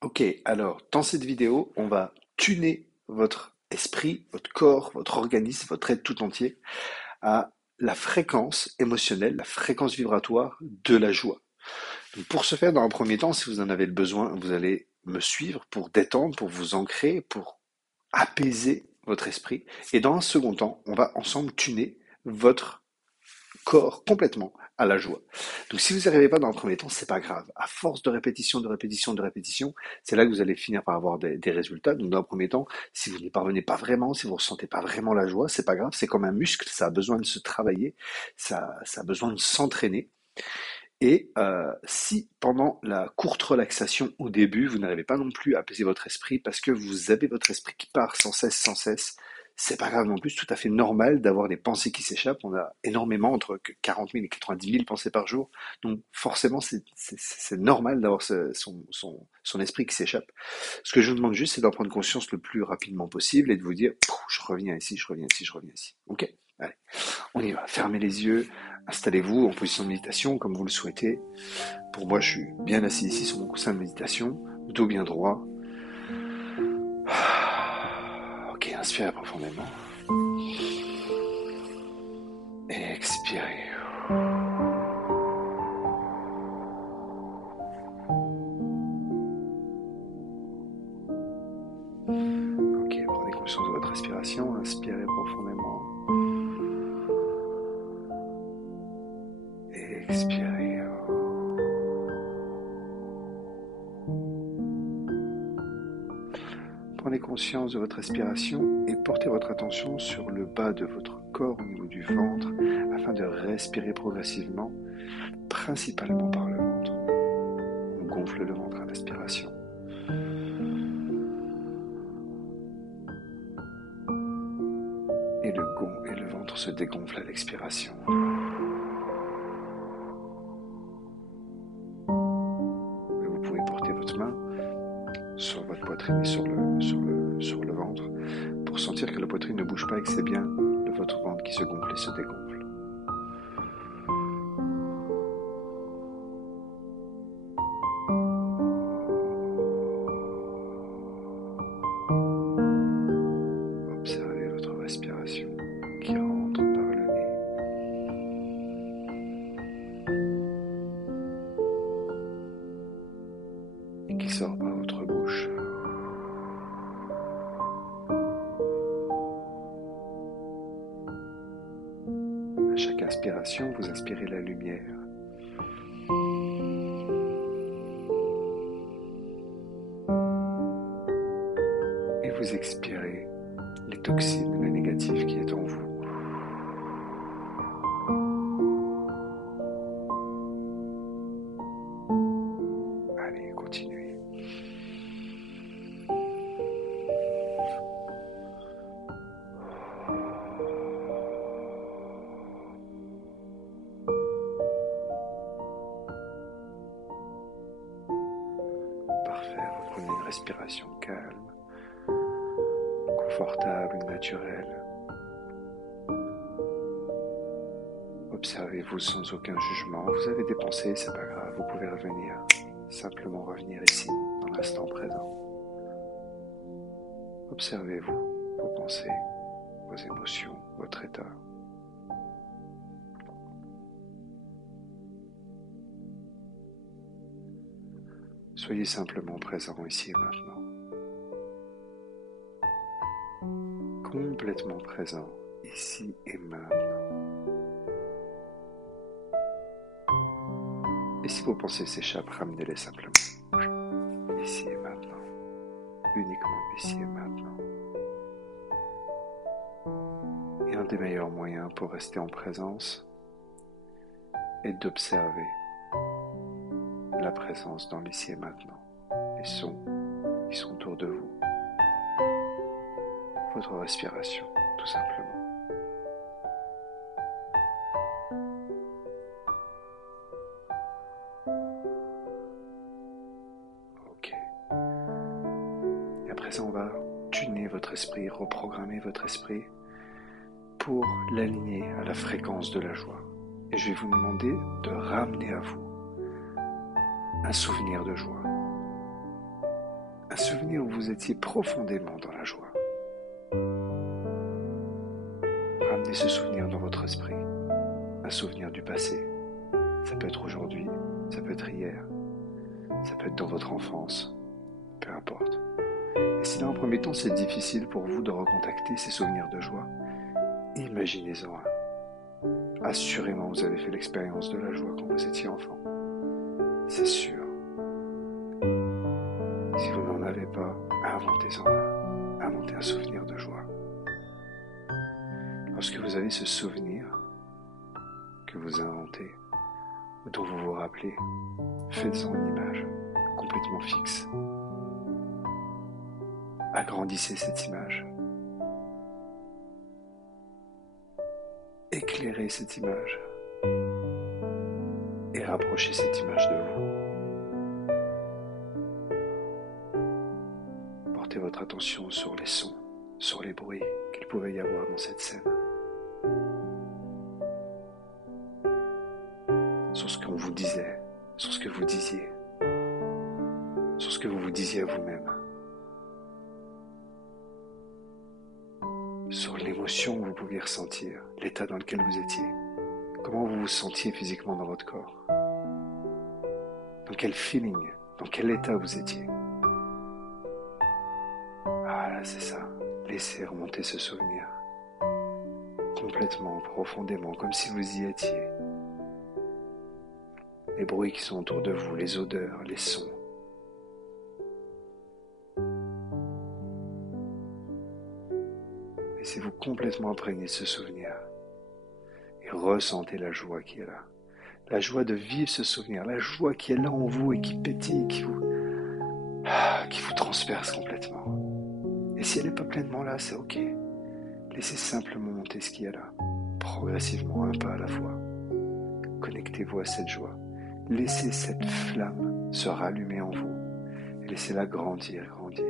Ok, alors dans cette vidéo, on va tuner votre esprit, votre corps, votre organisme, votre être tout entier à la fréquence émotionnelle, la fréquence vibratoire de la joie. Donc pour ce faire, dans un premier temps, si vous en avez le besoin, vous allez me suivre pour détendre, pour vous ancrer, pour apaiser votre esprit. Et dans un second temps, on va ensemble tuner votre corps complètement à la joie. Donc si vous n'y arrivez pas dans le premier temps, c'est pas grave. À force de répétition, de répétition, de répétition, c'est là que vous allez finir par avoir des résultats. Donc dans le premier temps, si vous n'y parvenez pas vraiment, si vous ne ressentez pas vraiment la joie, c'est pas grave. C'est comme un muscle, ça a besoin de se travailler, ça a besoin de s'entraîner. Et si pendant la courte relaxation au début, vous n'arrivez pas non plus à apaiser votre esprit parce que vous avez votre esprit qui part sans cesse, c'est pas grave non plus, tout à fait normal d'avoir des pensées qui s'échappent. On a énormément, entre 40 000 et 90 000 pensées par jour. Donc forcément, c'est normal d'avoir son esprit qui s'échappe. Ce que je vous demande juste, c'est d'en prendre conscience le plus rapidement possible et de vous dire, je reviens ici, je reviens ici, je reviens ici. Ok? Allez, on y va. Fermez les yeux, installez-vous en position de méditation comme vous le souhaitez. Pour moi, je suis bien assis ici sur mon coussin de méditation, dos bien droit. Ok, inspirez profondément. Expirez. Ok, prenez conscience de votre respiration, inspirez profondément. Expirez. Prenez conscience de votre respiration et portez votre attention sur le bas de votre corps au niveau du ventre afin de respirer progressivement, principalement par le ventre. On gonfle le ventre à l'inspiration. Et le ventre se dégonfle à l'expiration. Vous pouvez porter votre main sur votre poitrine et sur le ventre pour sentir que la poitrine ne bouge pas et que c'est bien votre ventre qui se gonfle et se dégonfle. Observez votre respiration qui rentre par le nez. Et qui sort par votre bouche. À chaque inspiration, vous inspirez la lumière. Et vous expirez les toxines, le négatif qui est en vous. Allez, continuez. Parfait, vous prenez une respiration calme, confortable, naturelle. Observez-vous sans aucun jugement. Vous avez des pensées, c'est pas grave, vous pouvez revenir. Simplement revenir ici, dans l'instant présent. Observez-vous, vos pensées, vos émotions, votre état. Soyez simplement présent ici et maintenant. Complètement présent ici et maintenant. Et si vos pensées s'échappent, ramenez-les simplement. Ici et maintenant. Uniquement ici et maintenant. Et un des meilleurs moyens pour rester en présence est d'observer la présence dans l'ici et maintenant. Les sons qui sont autour de vous. Votre respiration, tout simplement. Ok. Et à présent, on va tuner votre esprit, reprogrammer votre esprit pour l'aligner à la fréquence de la joie. Et je vais vous demander de ramener à vous un souvenir de joie. souvenir où vous étiez profondément dans la joie. Ramenez ce souvenir dans votre esprit, un souvenir du passé. Ça peut être aujourd'hui, ça peut être hier, ça peut être dans votre enfance, peu importe. Et si dans un premier temps c'est difficile pour vous de recontacter ces souvenirs de joie, imaginez-en un. Assurément vous avez fait l'expérience de la joie quand vous étiez enfant. C'est sûr. Si vous n'en avez pas, inventez-en un. Inventez un souvenir de joie. Lorsque vous avez ce souvenir que vous inventez, ou dont vous vous rappelez, faites-en une image complètement fixe. Agrandissez cette image. Éclairez cette image. Et rapprochez cette image de vous. Portez votre attention sur les sons, sur les bruits qu'il pouvait y avoir dans cette scène. Sur ce qu'on vous disait, sur ce que vous disiez, sur ce que vous vous disiez à vous-même, sur l'émotion que vous pouviez ressentir, l'état dans lequel vous étiez, comment vous vous sentiez physiquement dans votre corps, dans quel feeling, dans quel état vous étiez. Voilà, c'est ça. Laissez remonter ce souvenir, complètement, profondément, comme si vous y étiez. Les bruits qui sont autour de vous, les odeurs, les sons. Laissez-vous complètement imprégner de ce souvenir et ressentez la joie qui est là. La joie de vivre ce souvenir, la joie qui est là en vous et qui pétille, qui vous transperce complètement. Et si elle n'est pas pleinement là, c'est ok. Laissez simplement monter ce qui est là, progressivement, un pas à la fois. Connectez-vous à cette joie. Laissez cette flamme se rallumer en vous et laissez-la grandir, grandir.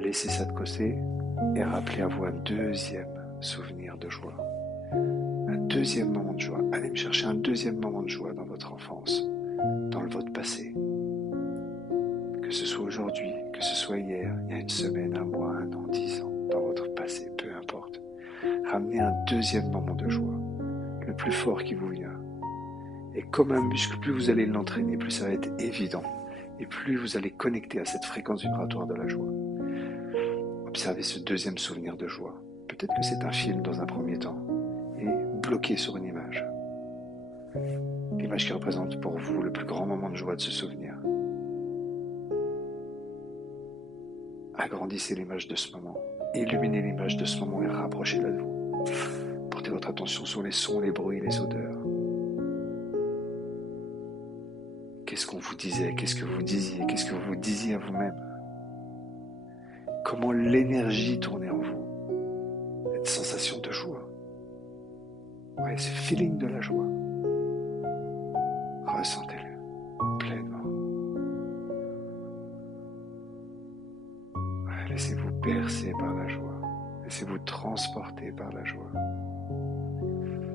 Laissez ça de côté et rappelez à vous un deuxième souvenir de joie. Un deuxième moment de joie. Allez me chercher un deuxième moment de joie dans votre enfance, dans votre passé. Que ce soit aujourd'hui, que ce soit hier, il y a une semaine, un mois, un an, 10 ans, dans votre passé, peu importe. Ramenez un deuxième moment de joie, le plus fort qui vous vient. Et comme un muscle, plus vous allez l'entraîner, plus ça va être évident. Et plus vous allez connecter à cette fréquence vibratoire de la joie. Observez ce deuxième souvenir de joie. Peut-être que c'est un film dans un premier temps. Et bloquez sur une image. L'image qui représente pour vous le plus grand moment de joie de ce souvenir. Agrandissez l'image de ce moment. Illuminez l'image de ce moment et rapprochez-la de vous. Portez votre attention sur les sons, les bruits, les odeurs. Qu'est-ce qu'on vous disait? Qu'est-ce que vous disiez? Qu'est-ce que vous disiez à vous-même? Comment l'énergie tournait en vous? Cette sensation de joie. Ouais, ce feeling de la joie. Ressentez-le pleinement. Ouais, laissez-vous bercer par la joie. Laissez-vous transporter par la joie.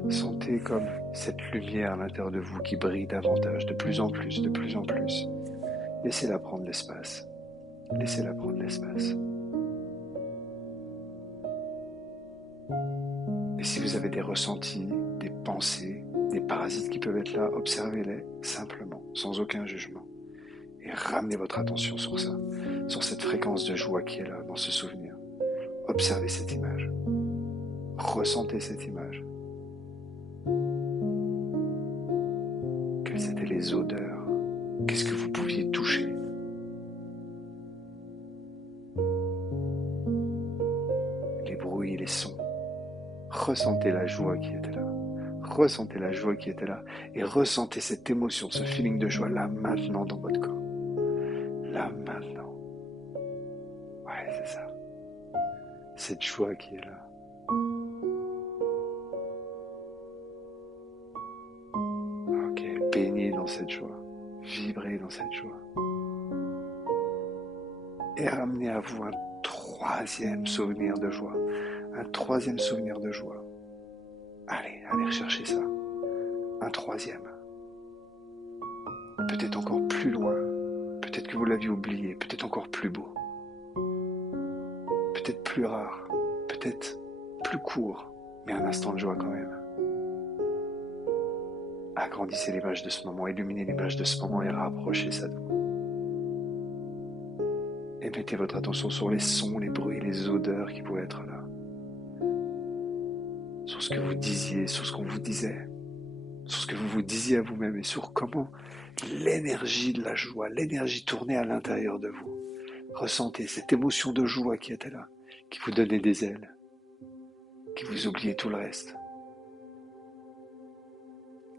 Sentez comme cette lumière à l'intérieur de vous qui brille davantage, de plus en plus, de plus en plus. Laissez-la prendre l'espace. Laissez-la prendre l'espace. Et si vous avez des ressentis, des pensées, des parasites qui peuvent être là, observez-les simplement, sans aucun jugement. Et ramenez votre attention sur ça, sur cette fréquence de joie qui est là, dans ce souvenir. Observez cette image. Ressentez cette image. Quelles étaient les odeurs? Qu'est-ce que vous pouviez toucher? Les bruits, les sons. Ressentez la joie qui était là. Ressentez la joie qui était là. Et ressentez cette émotion, ce feeling de joie là, maintenant dans votre corps. Là, maintenant. Ouais, c'est ça. Cette joie qui est là. Ok, baignez dans cette joie. Vibrez dans cette joie. Et ramenez à vous un troisième souvenir de joie. Un troisième souvenir de joie. Allez rechercher ça. Un troisième. Peut-être encore plus loin. Peut-être que vous l'aviez oublié. Peut-être encore plus beau. Peut-être plus rare. Peut-être plus court. Mais un instant de joie quand même. Agrandissez l'image de ce moment. Illuminez l'image de ce moment et rapprochez ça de vous. Et mettez votre attention sur les sons, les bruits, les odeurs qui pouvaient être là. Sur ce que vous disiez, sur ce qu'on vous disait. Sur ce que vous vous disiez à vous-même et sur comment l'énergie de la joie, l'énergie tournait à l'intérieur de vous. Ressentez cette émotion de joie qui était là, qui vous donnait des ailes, qui vous oubliait tout le reste,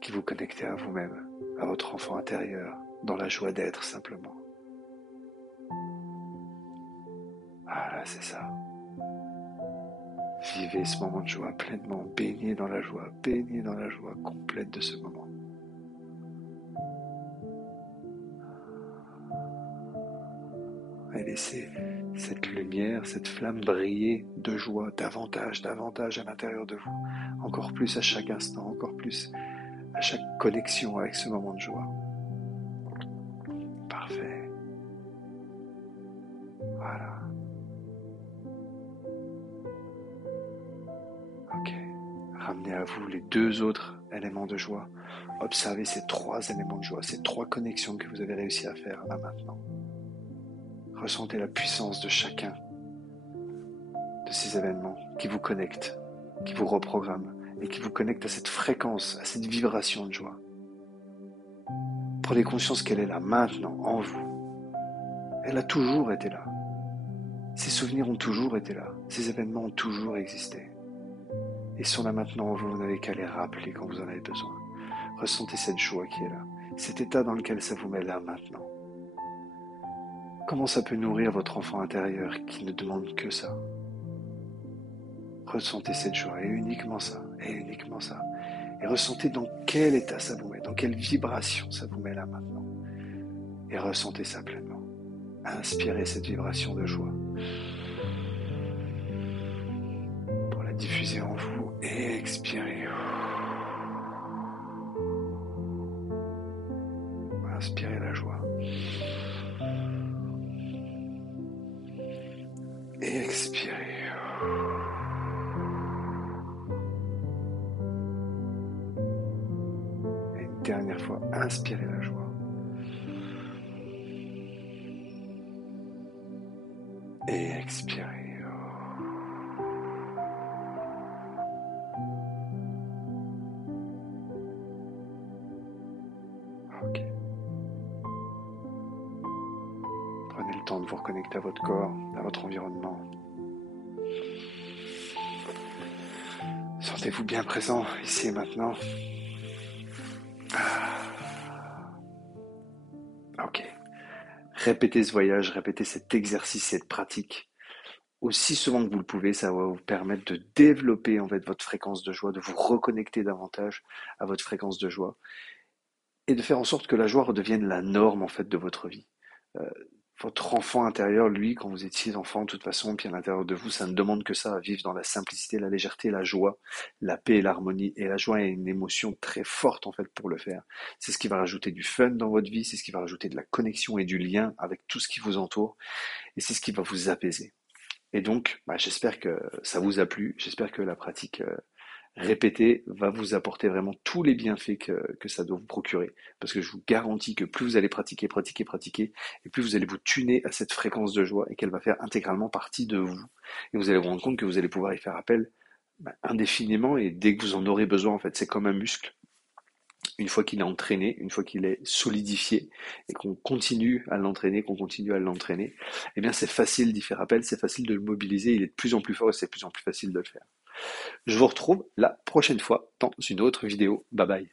qui vous connectait à vous-même, à votre enfant intérieur, dans la joie d'être simplement. Voilà, c'est ça. Vivez ce moment de joie pleinement, baignez dans la joie complète de ce moment. Et laissez cette lumière, cette flamme briller de joie davantage à l'intérieur de vous. Encore plus à chaque instant, encore plus à chaque connexion avec ce moment de joie. Parfait. Voilà. Ok. Ramenez à vous les deux autres éléments de joie. Observez ces trois éléments de joie, ces trois connexions que vous avez réussi à faire là maintenant. Ressentez la puissance de chacun de ces événements qui vous connectent, qui vous reprogramment et qui vous connectent à cette fréquence, à cette vibration de joie. Prenez conscience qu'elle est là maintenant, en vous. Elle a toujours été là. Ces souvenirs ont toujours été là. Ces événements ont toujours existé. Ils sont là maintenant en vous, vous n'avez qu'à les rappeler quand vous en avez besoin. Ressentez cette joie qui est là, cet état dans lequel ça vous met là maintenant. Comment ça peut nourrir votre enfant intérieur qui ne demande que ça? Ressentez cette joie, et uniquement ça, Et ressentez dans quel état ça vous met, dans quelle vibration ça vous met là maintenant. Et ressentez ça pleinement. Inspirez cette vibration de joie pour la diffuser en vous et expirez. Inspirez la joie. Et expirez. Et une dernière fois, inspirez la joie. Et expirez. Ok. Prenez le temps de vous reconnecter à votre corps, à votre environnement. Sentez-vous bien présent, ici et maintenant. Ok. Répétez ce voyage, répétez cet exercice, cette pratique aussi souvent que vous le pouvez. Ça va vous permettre de développer en fait votre fréquence de joie, de vous reconnecter davantage à votre fréquence de joie et de faire en sorte que la joie redevienne la norme en fait de votre vie. Euh, Votre enfant intérieur, lui, quand vous étiez enfant, de toute façon, puis à l'intérieur de vous, ça ne demande que ça, à vivre dans la simplicité, la légèreté, la joie, la paix et l'harmonie. Et la joie est une émotion très forte, en fait, pour le faire. C'est ce qui va rajouter du fun dans votre vie, c'est ce qui va rajouter de la connexion et du lien avec tout ce qui vous entoure, et c'est ce qui va vous apaiser. Et donc, j'espère que ça vous a plu, j'espère que la pratique répétée va vous apporter vraiment tous les bienfaits que ça doit vous procurer. Parce que je vous garantis que plus vous allez pratiquer, et plus vous allez vous tuner à cette fréquence de joie et qu'elle va faire intégralement partie de vous. Et vous allez vous rendre compte que vous allez pouvoir y faire appel indéfiniment et dès que vous en aurez besoin, en fait, c'est comme un muscle. Une fois qu'il est entraîné, une fois qu'il est solidifié et qu'on continue à l'entraîner, eh bien c'est facile d'y faire appel, c'est facile de le mobiliser, il est de plus en plus fort et c'est de plus en plus facile de le faire. Je vous retrouve la prochaine fois dans une autre vidéo. Bye bye.